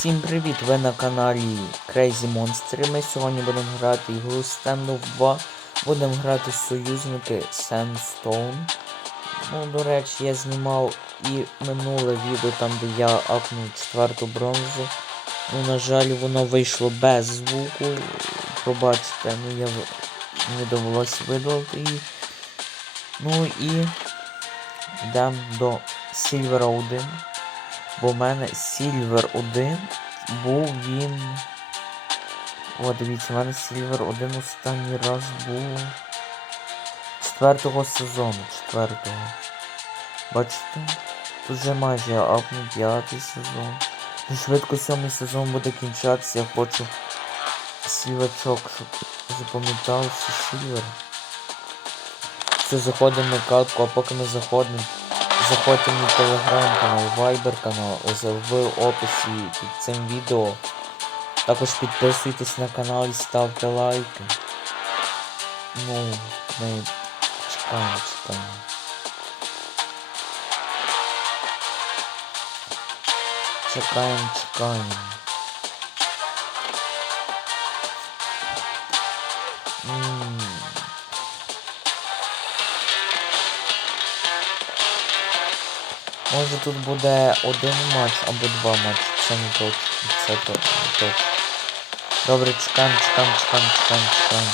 Всім привіт! Ви на каналі Crazy Monster. Ми сьогодні будемо грати ігру Standoff 2. Будемо грати союзники Sandstone. Ну, до речі, я знімав і минуле відео там, де я апнув четверту бронзу. Ну, на жаль, воно вийшло без звуку. Пробачте, ну я не довелося видалити її. Ну і йдемо до Silver 1. Бо в мене Silver 1 був він. О, дивіться, у мене Silver 1 останній раз був. Четвертого сезону, четвертого. Бачите? Тут вже майже апну п'ятий сезон. Ну, швидко сьомий сезон буде кінчатися, я хочу сівачок, щоб запам'ятався Silver. Все, заходимо на катку, а поки ми заходимо. Заходьте мій телеграм-канал, вайбер канал, в описі під цим відео. Також підписуйтесь на канал і ставте лайки. Ну, ми чекаємо, чекаємо. Чекаємо, чекаємо. Може тут буде один матч або два матчі. Це не точно. Це то не точно. Добре, чекаємо, чекаємо, чекаємо, чекаємо, чекаємо.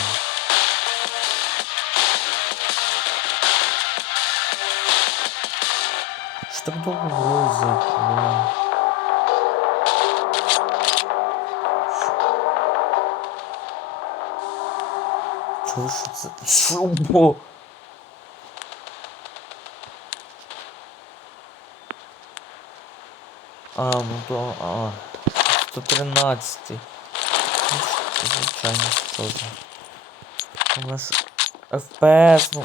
Що так довго грузить? Ну. Чого що це? Що бо? А, ну то. А. 113. Ну, Звичайно, що ж. У нас FPS, ну.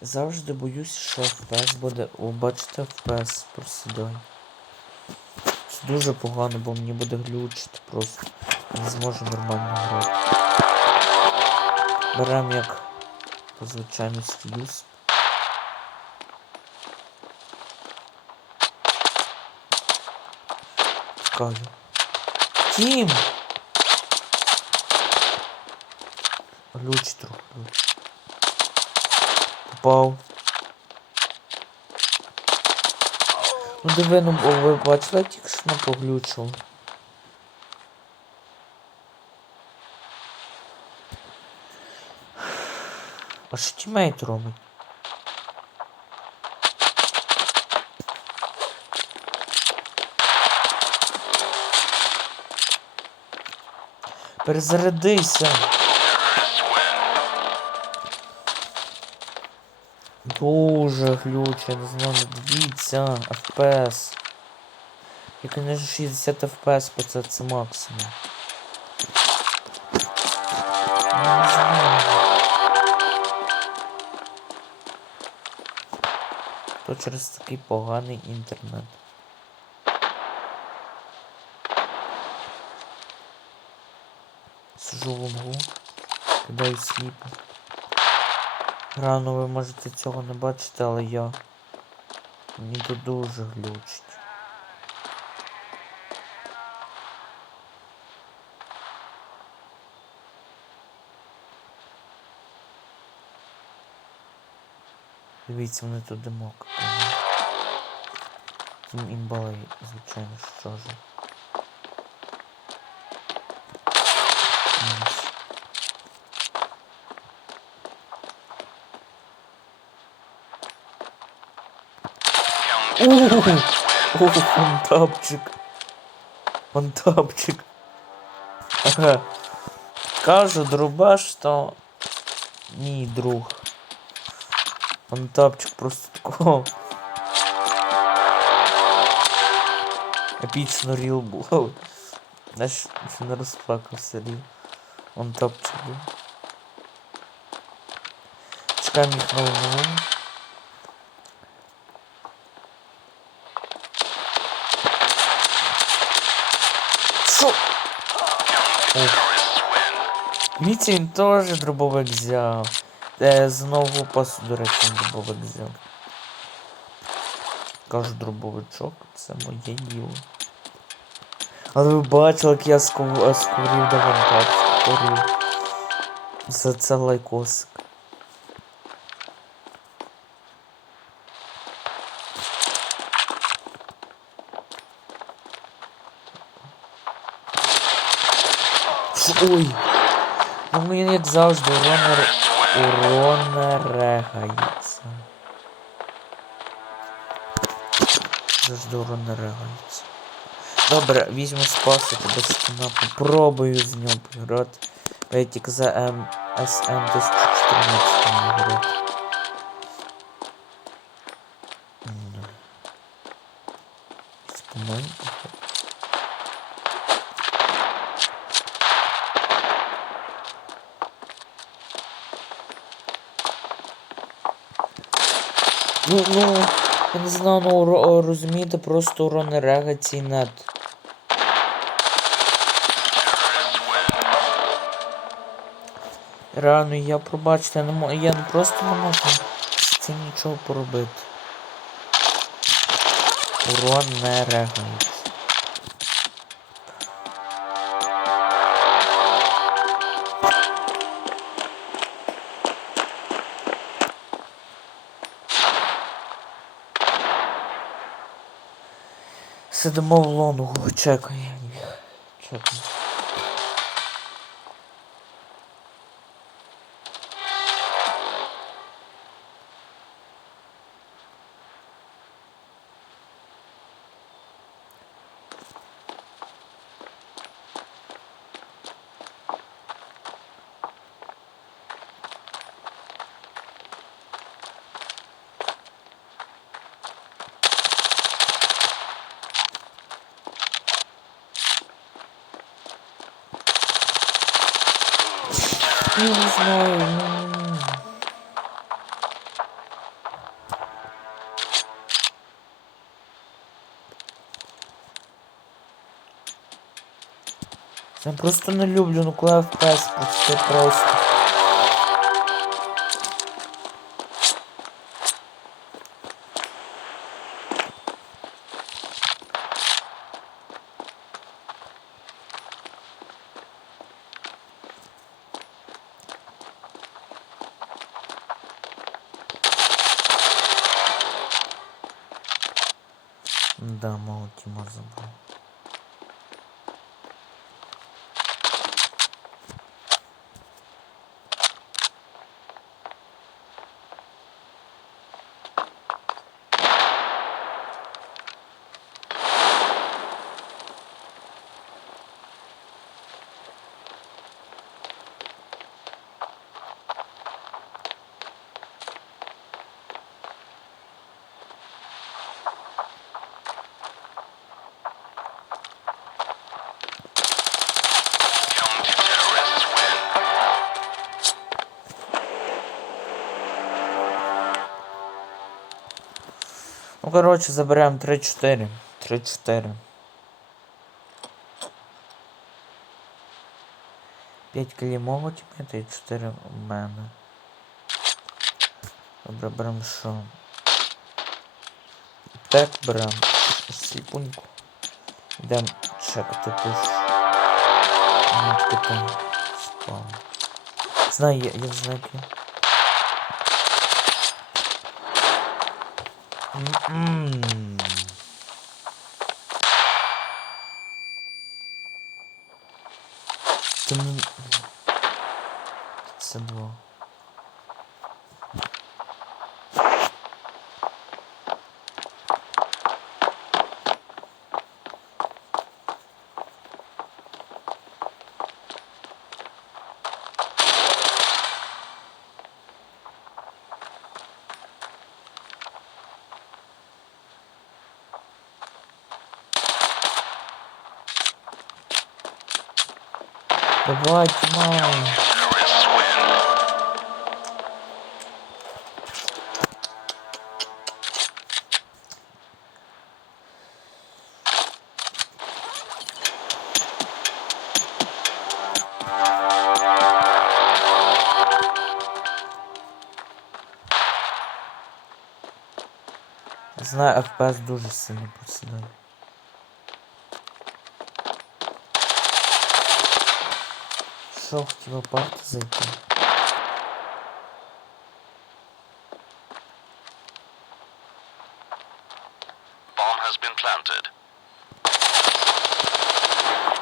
Завжди боюсь, що FPS буде. О, бачите, FPS просідає. Це дуже погано, бо мені буде глючити просто. Не зможу нормально грати. Берем як по звичайності юз. Чекаю. Тім! Глюч трохи. глюч. Попав. Ну диви, ну ви бачили, я тільки що не поглючив. А що тімейт робить? Перезарядися. Дуже глюче, не знаю, дивіться, FPS. І, конечно, 60 FPS, бо це, максимум. То через такий поганий інтернет. В углу, кидаю сліпо. Рано ви можете цього не бачити, але я. Мені тут дуже глючить. Дивіться, вони тут димок. Тим імбалей, звичайно, що ж. О, фонтапчик. Фонтапчик. Ага. Кажу, дробаш, то мій друг. Фонтапчик просто такого. Епічно ріл був. Знаєш, що не розплакався ріл. Фонтапчик був. Чекаємо їх на Що? Вітя теж дробовик взяв. Е, знову пасу, до речі, дробовик взяв. Кажу, дробовичок, це моє діло. Але ви бачили, як я сков... скорів до вантаж. За це лайкосик. Ой! Ну мені як завжди урон, урона регається. Завжди урона регається. Добре, візьму спасити тебе стіна, попробую з нього пограти. Я тільки за. СМ 1014 не грати. Ну, ну, я не знаю, ну розумієте, просто урон не регається і нет. Реально, я пробачте, я не мо... я просто не можу з цим нічого поробити. Урон не регається. Сидимо в лонгу, чекай. Чекай. Я не знаю. ну. Я просто не люблю, ну коли FPS це просто. Ну, короче, заберем 3-4. 3-4. 5 клімового тімета і 4 у мене. Добре, берем що? Так, берем. Сліпуньку. Йдем чекати пуш. Нітки там спав. Знаю, я, я знаю, як я. М-м. Ти м- Це було. Давай, Дима. Знаю, FPS дуже сильно посідає. Що хотіла парти зайти?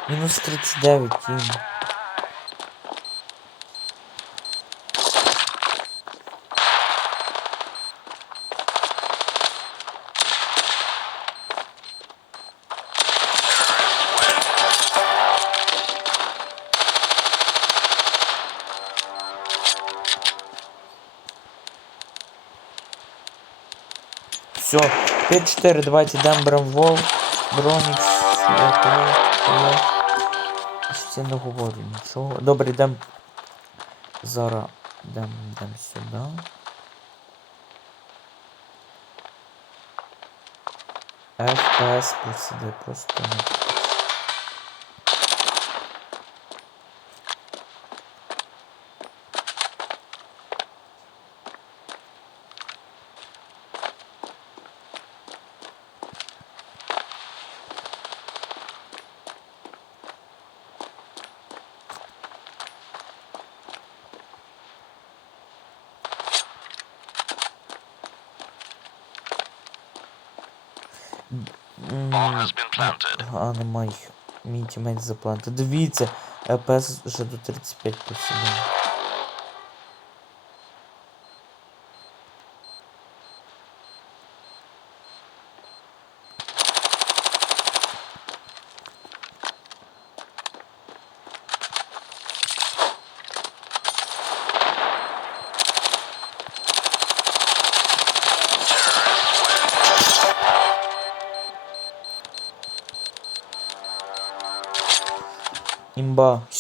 Мінус 39, тім. Все, 5-4, давайте дам брамвол, бронік, Ще не. Добре, йдем. Зараз йдем, йдем сюди. FPS посиди, просто не. А, немає. Мій тімейт запланти. Дивіться, FPS вже до 35 посидає.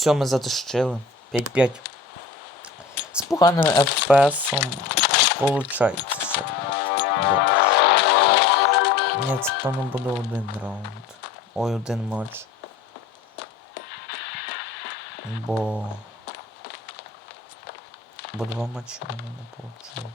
Все ми затащили. 5-5. З поганим FPS получається все. Ні, це певно буде один раунд. Ой, один матч. Бо. Бо два матчі мене не вийшло.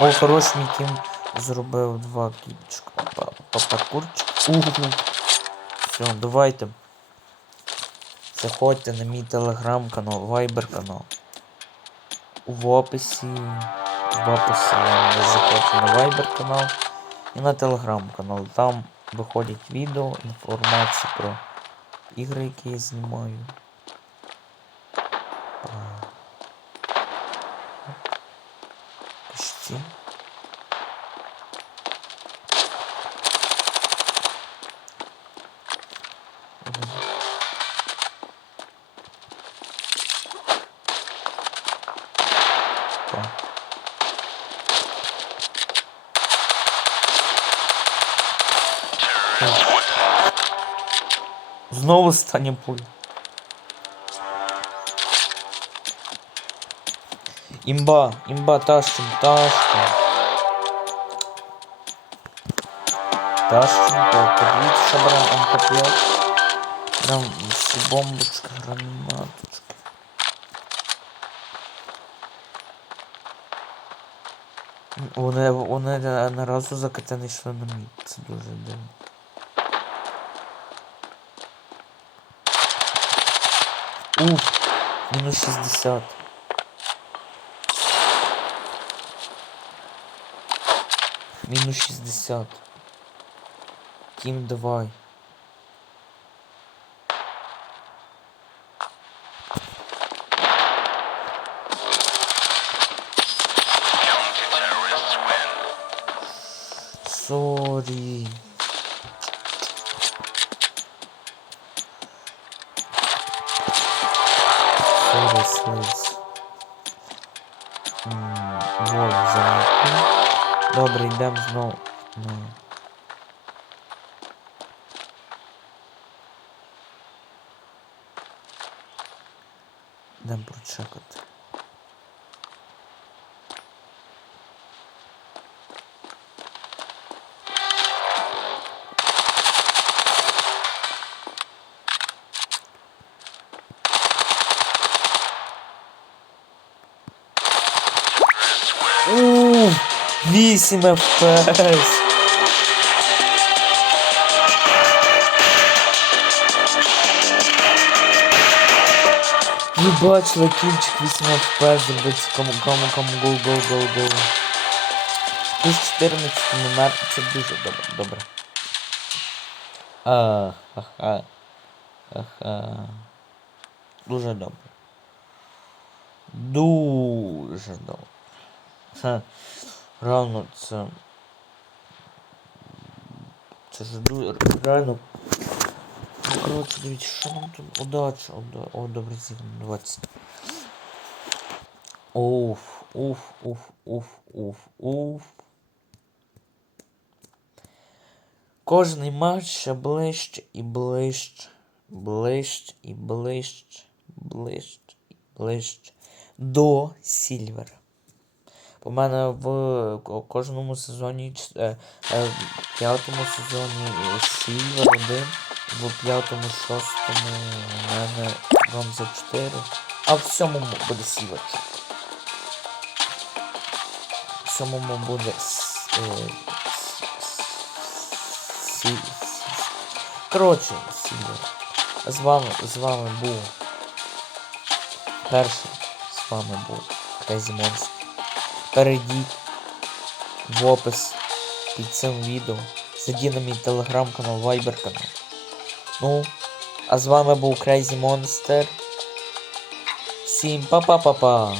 О, хорош тім зробив два кільчика. Па- па- Паркурчик. Угу. Все, давайте. Заходьте на мій телеграм-канал, вайбер канал. В описі. В описі ви заходьте на вайбер канал і на телеграм канал. Там виходять відео, інформація про ігри, які я знімаю. Все. Знову станем пуль. Імба, імба, тащим, тащим. Тащим, подивіться, що берем МП5. Прям всі бомбочки, гранаточки. Вони, вони на разу закати не йшли на. Це дуже дивно. Уф, мінус 60. Мінус 60. Тім, давай. counter-terrorists. Сорі. Сорі, Добре, йдемо знову. Ну. Йдемо прочекати. 8 FPS. Ви бачили кільчик 8 FPS зробити кому кому кому гол гол гол гол. Плюс 14 номер, це дуже добре, добре. А, ха-ха. Ха-ха. Дуже добре. Дуже добре. Ха. Реально це. Це ж реально. Ну, коротше, дивіться, що нам тут удача. О, добре, зіграно 20. Уф, уф, уф, уф, уф, уф. Кожний матч ще ближче і ближче, ближче і ближче, ближче і ближче до Сільвера. У мене в кожному сезоні, ч- е, е, в п'ятому сезоні Сільвер 1, в п'ятому, шостому у мене Бронза 4, а в сьомому буде Сільвер. В сьомому буде е, Коротше, Сільвер. З вами, з вами був перший, з вами був Crazy Monster. Перейдіть в опис під цим відео. Зайдіть на мій телеграм-канал, Viber канал. Ну, а з вами був Crazy Monster. Всім па-па-па-па.